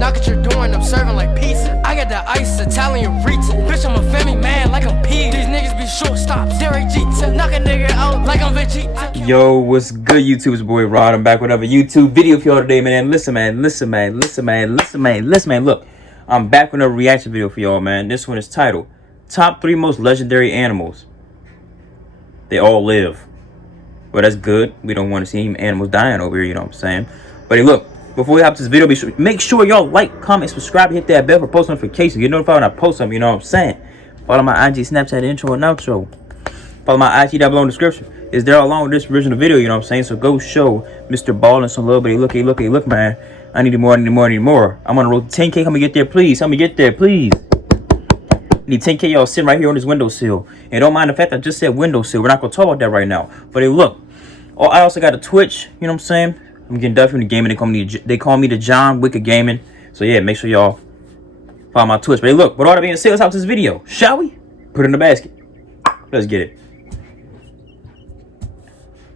Knock at your door and I'm serving like pizza. I got the ice, Italian reach. Bitch, I'm a family man like I'm P. These niggas be shortstops. Derek Jeter. Knock a nigga out like I'm Vegeta. Yo, what's good, YouTube? It's your boy Rod. I'm back with another YouTube video for y'all today, man. Listen, man. Look, I'm back with another reaction video for y'all, man. This one is titled Top 3 Most Legendary Animals. They all live. Well, that's good. We don't want to see animals dying over here, you know what I'm saying? But hey, look, before we hop to this video, make sure y'all like, comment, subscribe, hit that bell for post notifications. Get notified when I post something, you know what I'm saying? Follow my IG, Snapchat, intro, and outro. Follow my IG down below in the description. It's there along with this original video, you know what I'm saying? So go show Mr. Ballin some love, but look, man. I need more. I'm on the road to 10K. Help me get there, please. I need 10K y'all sitting right here on this windowsill. And don't mind the fact I just said windowsill. We're not going to talk about that right now. But hey, look. Oh, I also got a Twitch, you know what I'm saying? I'm getting done from the gaming. They call me the John Wick of Gaming. So yeah, make sure y'all follow my Twitch. But hey, look, with all that being said, let's hop to this video. Shall we? Put it in the basket. Let's get it.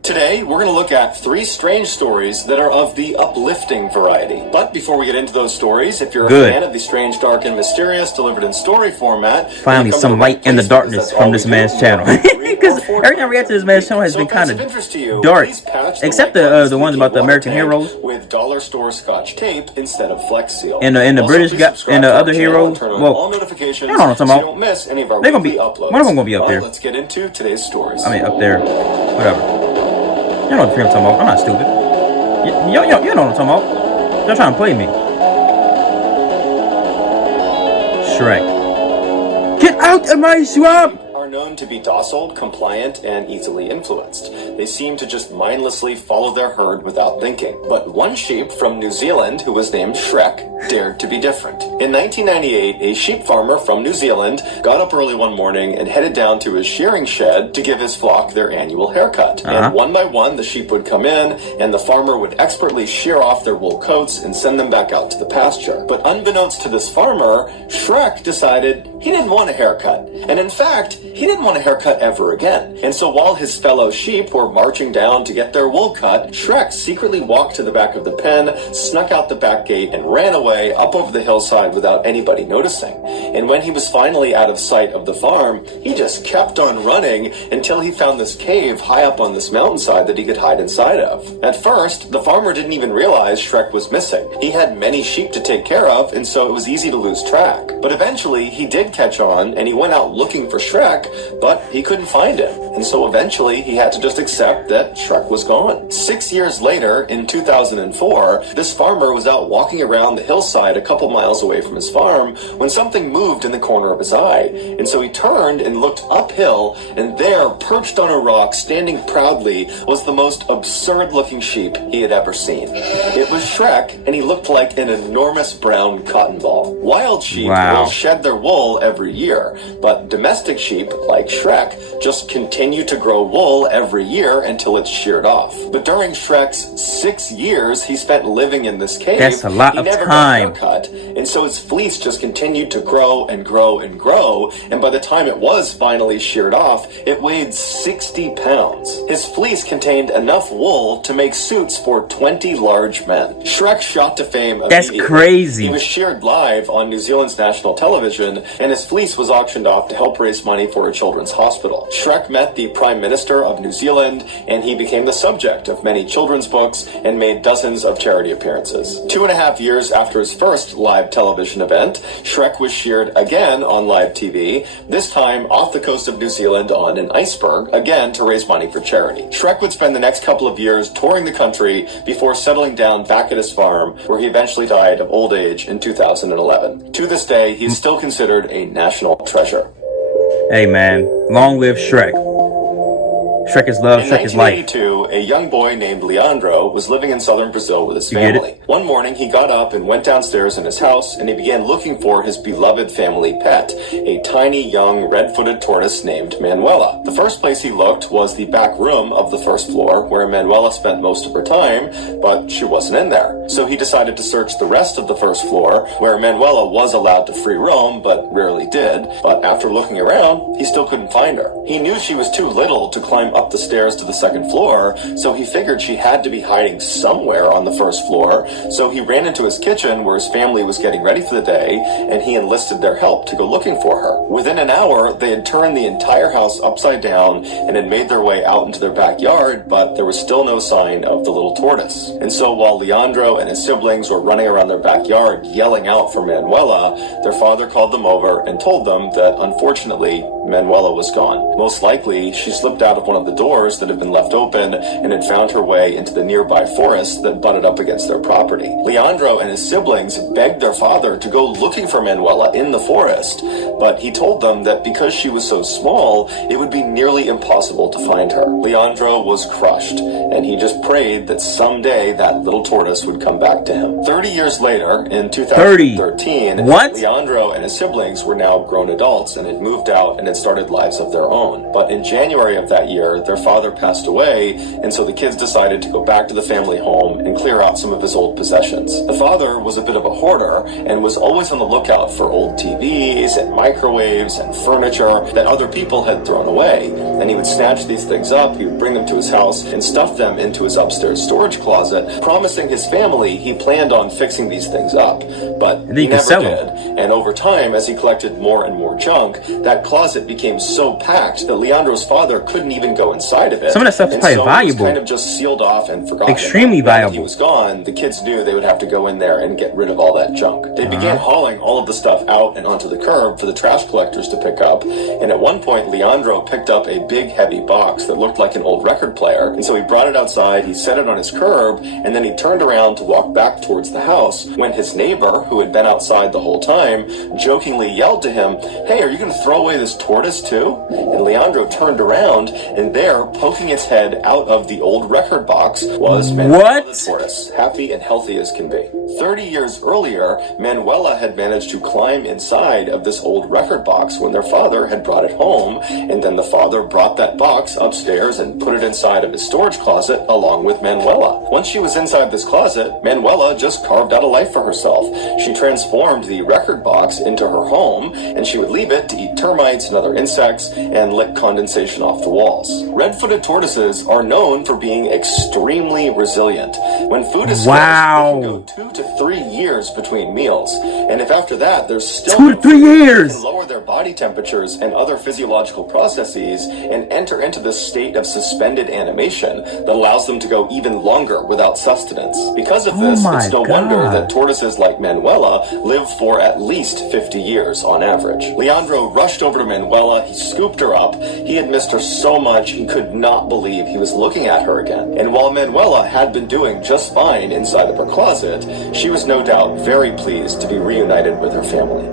Today, we're going to look at 3 strange stories that are of the uplifting variety. But before we get into those stories, if you're a fan of the strange, dark, and mysterious delivered in story format... Finally, some light in the darkness from this man's channel. Because every time I react to this man's channel has been kind of dark. Except the ones about the American heroes. With dollar store scotch tape instead of Flex Seal. And the British guy and the other heroes. Well, you know what I'm talking about. They're going to be... One of them going to be up there. Let's get into today's stories. I mean, up there. Whatever. You know what the freak I'm talking about. I'm not stupid. You know what I'm talking about. They're trying to play me. Shrek. Get out of my swamp! Are known to be docile, compliant, and easily influenced. They seem to just mindlessly follow their herd without thinking. But one sheep from New Zealand, who was named Shrek, dared to be different. In 1998, a sheep farmer from New Zealand got up early one morning and headed down to his shearing shed to give his flock their annual haircut. And one by one, the sheep would come in, and the farmer would expertly shear off their wool coats and send them back out to the pasture. But unbeknownst to this farmer, Shrek decided he didn't want a haircut. And in fact, he didn't want a haircut ever again. And so while his fellow sheep were marching down to get their wool cut, Shrek secretly walked to the back of the pen, snuck out the back gate, and ran away up over the hillside without anybody noticing. And when he was finally out of sight of the farm, he just kept on running until he found this cave high up on this mountainside that he could hide inside of. At first, the farmer didn't even realize Shrek was missing. He had many sheep to take care of, and so it was easy to lose track. But eventually, he did catch on, and he went out looking for Shrek, but he couldn't find him. And so eventually, he had to just accept that Shrek was gone. 6 years later, in 2004, this farmer was out walking around the hillside a couple miles away from his farm when something moved in the corner of his eye. And so he turned and looked uphill, and there, perched on a rock, standing proudly, was the most absurd-looking sheep he had ever seen. It was Shrek, and he looked like an enormous brown cotton ball. Wild sheep will shed their wool every year, but domestic sheep, like Shrek, just continue to grow wool every year until it's sheared off. But during Shrek's 6 years he spent living in this cave, that's a lot of time. Got a haircut, and so his fleece just continued to grow and grow and grow, and by the time it was finally sheared off, it weighed 60 pounds. His fleece contained enough wool to make suits for 20 large men. Shrek shot to fame immediately. That's crazy. He was sheared live on New Zealand's national television, and his fleece was auctioned off to help raise money for a children's hospital. Shrek met the Prime Minister of New Zealand, and he became the subject of many children's books and made dozens of charity appearances. 2.5 years after his first live television event, Shrek was sheared again on live TV, this time off the coast of New Zealand on an iceberg, again to raise money for charity. Shrek would spend the next couple of years touring the country before settling down back at his farm, where he eventually died of old age in 2011. To this day, he is still considered a national treasure. Hey man, long live Shrek. Shrek is love, Shrek is life. In 1982, a young boy named Leandro was living in southern Brazil with his family. One morning, he got up and went downstairs in his house, and he began looking for his beloved family pet, a tiny, young, red-footed tortoise named Manuela. The first place he looked was the back room of the first floor, where Manuela spent most of her time, but she wasn't in there. So he decided to search the rest of the first floor, where Manuela was allowed to free roam, but rarely did. But after looking around, he still couldn't find her. He knew she was too little to climb up the stairs to the second floor, so he figured she had to be hiding somewhere on the first floor. So he ran into his kitchen where his family was getting ready for the day, and he enlisted their help to go looking for her. Within an hour, they had turned the entire house upside down and had made their way out into their backyard, but there was still no sign of the little tortoise. And so while Leandro and his siblings were running around their backyard yelling out for Manuela, their father called them over and told them that unfortunately Manuela was gone. Most likely, she slipped out of one of the doors that had been left open and had found her way into the nearby forest that butted up against their property. Leandro and his siblings begged their father to go looking for Manuela in the forest, but he told them that because she was so small, it would be nearly impossible to find her. Leandro was crushed, and he just prayed that someday that little tortoise would come back to him. 30 years later, in 2013, Leandro and his siblings were now grown adults and had moved out and had started lives of their own. But in January of that year, their father passed away, and so the kids decided to go back to the family home and clear out some of his old possessions. The father was a bit of a hoarder and was always on the lookout for old TVs and microwaves and furniture that other people had thrown away. And he would snatch these things up, he would bring them to his house and stuff them into his upstairs storage closet, promising his family he planned on fixing these things up. But he never did. And over time, as he collected more and more junk, that closet became so packed that Leandro's father couldn't even go inside of it. Some of that stuff is probably valuable. It was kind of just sealed off and forgotten. Extremely valuable. When he was gone, the kids knew they would have to go in there and get rid of all that junk. They began hauling all of the stuff out and onto the curb for the trash collectors to pick up. And at one point, Leandro picked up a big, heavy box that looked like an old record player. And so he brought it outside, he set it on his curb, and then he turned around to walk back towards the house when his neighbor, who had been outside the whole time, jokingly yelled to him, "Hey, are you going to throw away this tortoise too?" And Leandro turned around, and there, poking its head out of the old record box, was Manuela the tortoise, happy and healthy as can be. 30 years earlier, Manuela had managed to climb inside of this old record box when their father had brought it home, and then the father brought that box upstairs and put it inside of his storage closet along with Manuela. Once she was inside this closet, Manuela just carved out a life for herself. She transformed the record box into her home, and she would leave it to eat termites and other insects and lick condensation off the walls. Red-footed tortoises are known for being extremely resilient. When food is scarce, they can go 2 to 3 years between meals, and if after that there's still 2 to 3 years, they can lower their body temperatures and other physiological processes and enter into this state of suspended animation that allows them to go even longer without sustenance. Because of this, it's no wonder that tortoises like Manuela live for at least 50 years on average. Leandro rushed over to Manuela, he scooped her up, he had missed her so much he could not believe he was looking at her again. And while Manuela had been doing just fine inside of her closet, she was no doubt very pleased to be reunited with her family.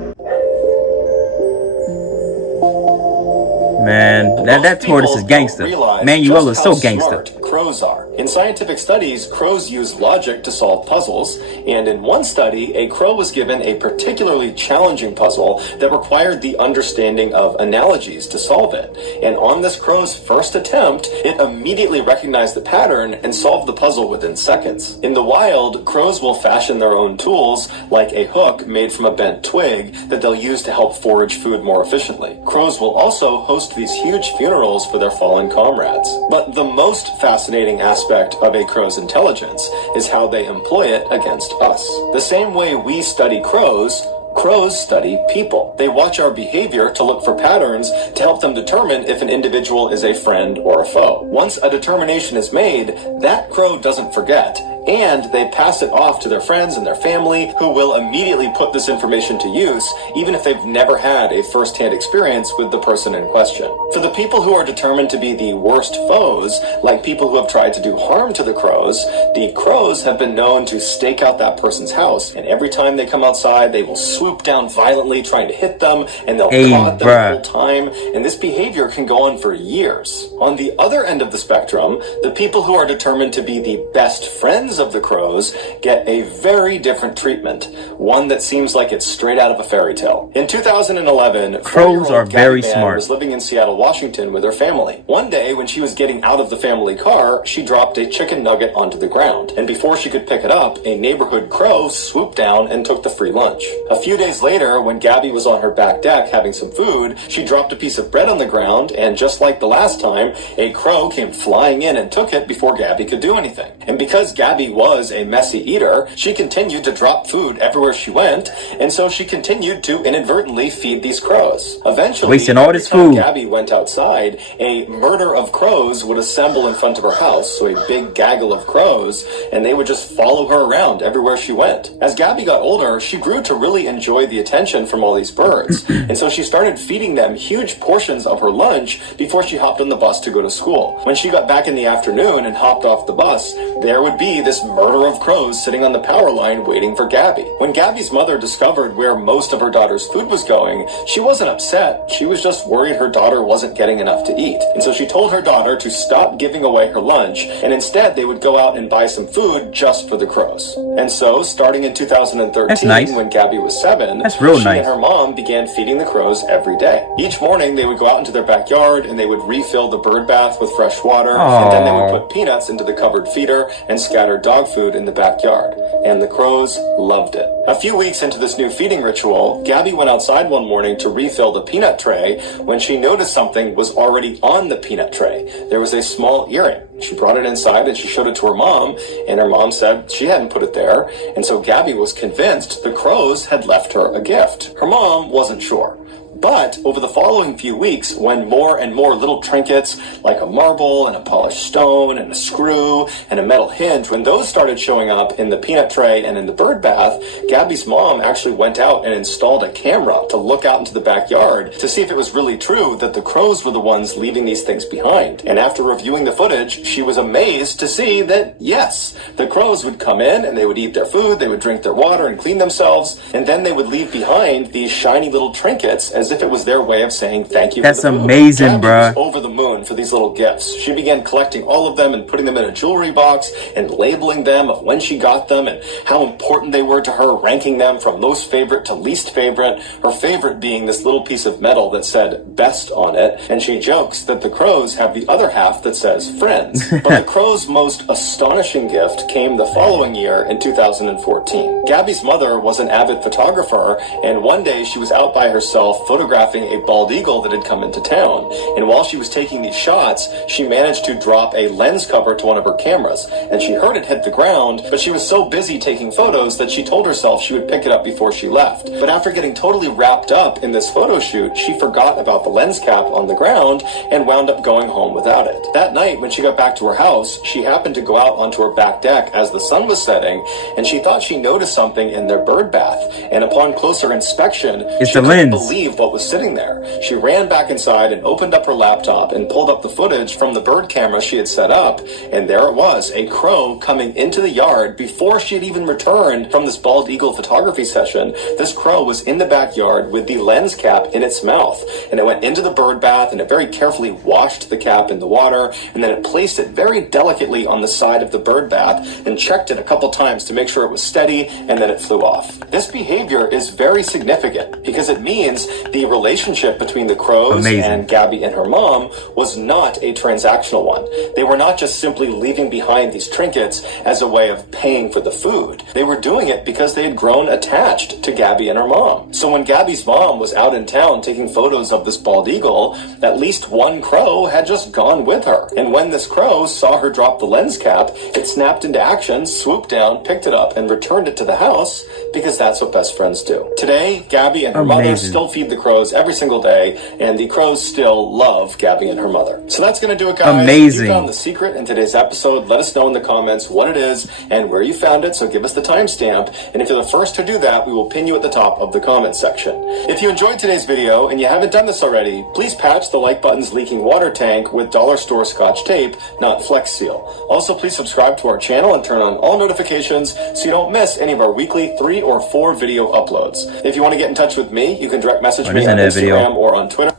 Man, that tortoise is gangster. Manuela is so gangster. Crows are. In scientific studies, crows use logic to solve puzzles, and in one study, a crow was given a particularly challenging puzzle that required the understanding of analogies to solve it. And on this crow's first attempt, it immediately recognized the pattern and solved the puzzle within seconds. In the wild, crows will fashion their own tools, like a hook made from a bent twig that they'll use to help forage food more efficiently. Crows will also host these huge funerals for their fallen comrades. But the most fascinating aspect of a crow's intelligence is how they employ it against us. The same way we study crows, crows study people. They watch our behavior to look for patterns to help them determine if an individual is a friend or a foe. Once a determination is made, that crow doesn't forget, and they pass it off to their friends and their family, who will immediately put this information to use, even if they've never had a first-hand experience with the person in question. For the people who are determined to be the worst foes, like people who have tried to do harm to the crows have been known to stake out that person's house, and every time they come outside, they will swoop down violently trying to hit them, and they'll claw at them the whole time, and this behavior can go on for years. On the other end of the spectrum, the people who are determined to be the best friends friends of the crows get a very different treatment, one that seems like it's straight out of a fairy tale. In 2011, Crows are very Gabby Mann smart. was living in Seattle, Washington with her family. One day, when she was getting out of the family car, she dropped a chicken nugget onto the ground, and before she could pick it up, a neighborhood crow swooped down and took the free lunch. A few days later, when Gabby was on her back deck having some food, she dropped a piece of bread on the ground, and just like the last time, a crow came flying in and took it before Gabby could do anything. And because Gabby was a messy eater, she continued to drop food everywhere she went, and so she continued to inadvertently feed these crows. Eventually, Wasting all this every time food. Gabby went outside, a murder of crows would assemble in front of her house, so a big gaggle of crows, and they would just follow her around everywhere she went. As Gabby got older, she grew to really enjoy the attention from all these birds, and so she started feeding them huge portions of her lunch before she hopped on the bus to go to school. When she got back in the afternoon and hopped off the bus, there would be this murder of crows sitting on the power line waiting for Gabby. When Gabby's mother discovered where most of her daughter's food was going, she wasn't upset. She was just worried her daughter wasn't getting enough to eat. And so she told her daughter to stop giving away her lunch, and instead they would go out and buy some food just for the crows. And so, starting in 2013, That's nice. when Gabby was 7, That's real she nice. and her mom began feeding the crows every day. Each morning they would go out into their backyard and they would refill the bird bath with fresh water, and then they would Aww. put peanuts into the covered feeder and scatter dog food in the backyard. And the crows loved it. A few weeks into this new feeding ritual, Gabby went outside one morning to refill the peanut tray when she noticed something was already on the peanut tray. There was a small earring. She brought it inside and she showed it to her mom, and her mom said she hadn't put it there, and so Gabby was convinced the crows had left her a gift. Her mom wasn't sure. But over the following few weeks, when more and more little trinkets like a marble and a polished stone and a screw and a metal hinge, when those started showing up in the peanut tray and in the bird bath, Gabby's mom actually went out and installed a camera to look out into the backyard to see if it was really true that the crows were the ones leaving these things behind. And after reviewing the footage, she was amazed to see that, yes, the crows would come in and they would eat their food, they would drink their water and clean themselves, and then they would leave behind these shiny little trinkets as if it was their way of saying thank you. That's for the food. amazing, Gabby bruh. was over the moon for these little gifts. She began collecting all of them and putting them in a jewelry box and labeling them of when she got them and how important they were to her, ranking them from most favorite to least favorite, her favorite being this little piece of metal that said best on it, and she jokes that the crows have the other half that says friends. But the crows' most astonishing gift came the following year in 2014. Gabby's mother was an avid photographer, and one day she was out by herself photographing a bald eagle that had come into town. And while she was taking these shots, she managed to drop a lens cover to one of her cameras, and she heard it hit the ground, but she was so busy taking photos that she told herself she would pick it up before she left. But after getting totally wrapped up in this photo shoot, she forgot about the lens cap on the ground and wound up going home without it. That night, when she got back to her house, she happened to go out onto her back deck as the sun was setting, and she thought she noticed something in their bird bath. And upon closer inspection, It's she the couldn't lens. believe what was sitting there. She ran back inside and opened up her laptop and pulled up the footage from the bird camera she had set up, and there it was, a crow coming into the yard before she had even returned from this bald eagle photography session. This crow was in the backyard with the lens cap in its mouth, and it went into the bird bath and it very carefully washed the cap in the water, and then it placed it very delicately on the side of the bird bath and checked it a couple times to make sure it was steady, and then it flew off. This behavior is very significant because it means the relationship between the crows Amazing. and Gabby and her mom was not a transactional one. They were not just simply leaving behind these trinkets as a way of paying for the food. They were doing it because they had grown attached to Gabby and her mom. So when Gabby's mom was out in town taking photos of this bald eagle, at least one crow had just gone with her. And when this crow saw her drop the lens cap, it snapped into action, swooped down, picked it up, and returned it to the house because that's what best friends do. Today, Gabby and her mother Amazing. still feed the crows every single day, and the crows still love Gabby and her mother. So that's going to do it, guys. Amazing. If you found the secret in today's episode, let us know in the comments what it is and where you found it, so give us the timestamp. And if you're the first to do that, we will pin you at the top of the comment section. If you enjoyed today's video and you haven't done this already, please patch the like button's leaking water tank with dollar store Scotch tape, not Flex Seal. Also, please subscribe to our channel and turn on all notifications so you don't miss any of our weekly 3 or 4 video uploads. If you want to get in touch with me, you can direct message me this on in that Instagram video? or on Twitter.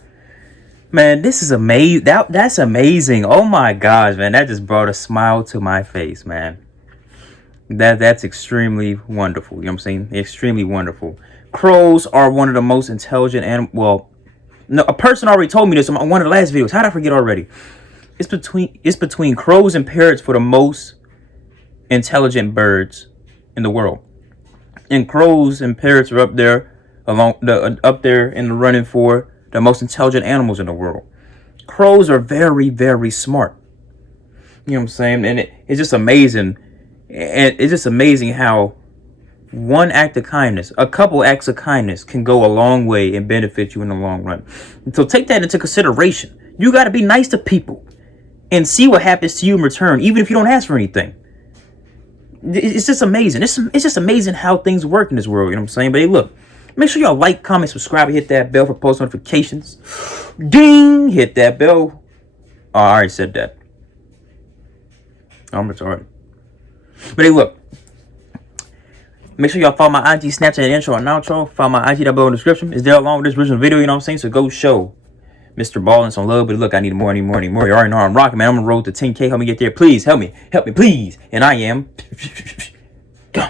Man, this is amazing. That's amazing. Oh my gosh, man. That just brought a smile to my face, man. That's extremely wonderful. You know what I'm saying? Extremely wonderful. Crows are one of the most intelligent animals. Well, no, a person already told me this on one of the last videos. How did I forget already? It's between crows and parrots for the most intelligent birds in the world. And crows and parrots are up there in the running for the most intelligent animals in the world. Crows are very, very smart. You know what I'm saying? And it's just amazing. And it's just amazing how one act of kindness, a couple acts of kindness, can go a long way and benefit you in the long run. And so take that into consideration. You got to be nice to people and see what happens to you in return, even if you don't ask for anything. It's just amazing. It's just amazing how things work in this world. You know what I'm saying? But hey, look, make sure y'all like, comment, subscribe, and hit that bell for post notifications. Ding! Hit that bell. Oh, I already said that. I'm retarded. But hey, look. Make sure y'all follow my IG, Snapchat, and intro and outro. Follow my IG down below in the description. It's there along with this original video, you know what I'm saying? So go show Mr. Ballin some love. But look, I need more. You already know I'm rocking, man. I'm on the road to 10K. Help me get there. Please, help me, please. And I am. Go.